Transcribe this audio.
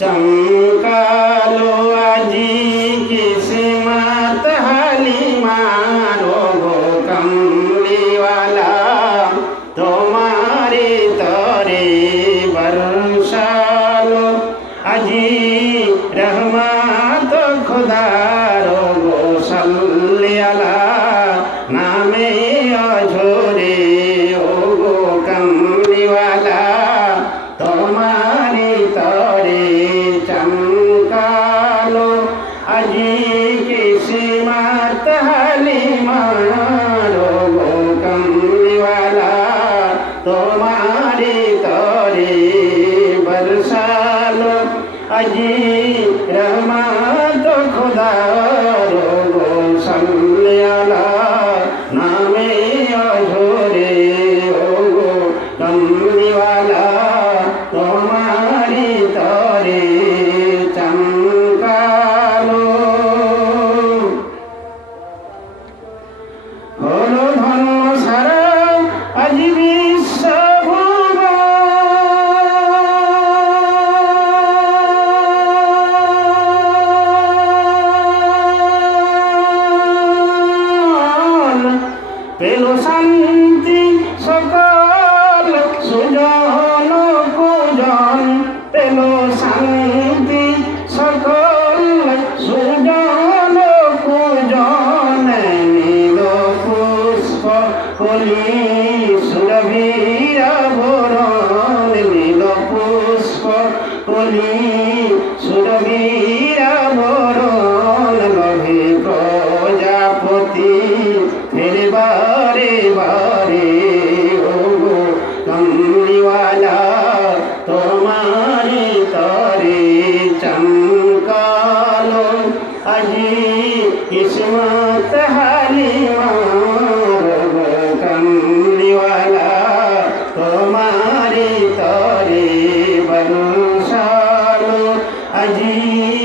চমকালো আজি কিসমত হালিমার গো কমলিওয়ালা তোমারে তরে বর্ষালো আজি রহমত খুদারো তোমারি তরে বরসালো। আজি রহমত খুদারো গো সাল্লি আলা নামে অঝরে ও গো কমলিওয়ালা তোমারি তরে চমকালো। হলো ধর্ম সারা, আজি পুলিশ নবীরা বরণ নীল পুষ্প পুলিশ নবীরা বরণ নভে প্রজাপতি ফেরে বারে বারে ও কমলিওয়ালা তোমারি তরে চমকালো আজি কিসমত হালিমা। I Ajee.